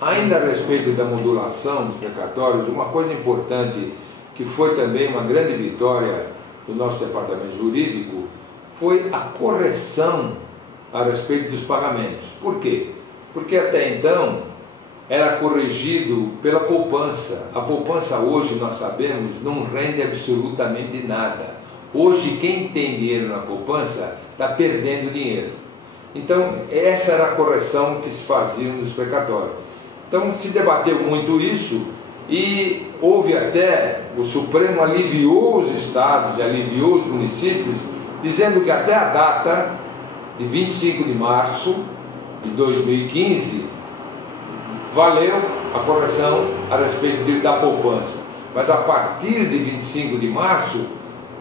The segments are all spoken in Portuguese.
Ainda a respeito da modulação dos precatórios, uma coisa importante que foi também uma grande vitória do nosso departamento jurídico foi a correção a respeito dos pagamentos. Por quê? Porque até então era corrigido pela poupança. A poupança hoje, nós sabemos, não rende absolutamente nada. Hoje quem tem dinheiro na poupança está perdendo dinheiro. Então essa era a correção que se fazia nos precatórios. Então se debateu muito isso e houve até, o Supremo aliviou os estados e aliviou os municípios, dizendo que até a data de 25 de março de 2015 valeu a correção a respeito da poupança. Mas a partir de 25 de março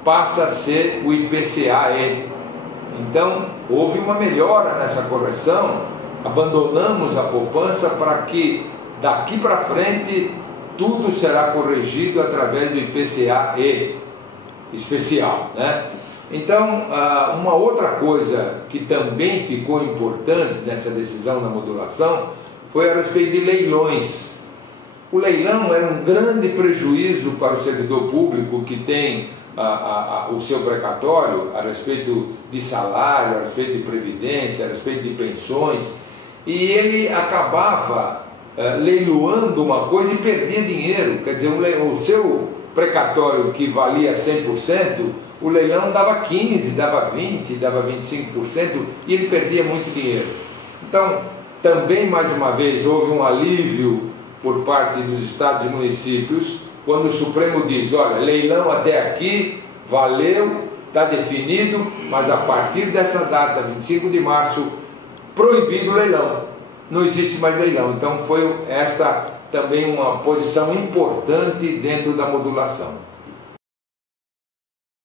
passa a ser o IPCA-E. Então houve uma melhora nessa correção, abandonamos a poupança para que daqui para frente tudo será corrigido através do IPCA-E especial, né? Então, uma outra coisa que também ficou importante nessa decisão da modulação foi a respeito de leilões. O leilão era um grande prejuízo para o servidor público que tem o seu precatório a respeito de salário, a respeito de previdência, a respeito de pensões, e ele acabava leiloando uma coisa e perdia dinheiro. Quer dizer, o seu precatório que valia 100%, o leilão dava 15%, dava 20%, dava 25% e ele perdia muito dinheiro. Então, também mais uma vez houve um alívio por parte dos estados e municípios, quando o Supremo diz, olha, leilão até aqui, valeu, está definido, mas a partir dessa data, 25 de março, proibido o leilão, não existe mais leilão. Então foi esta também uma posição importante dentro da modulação.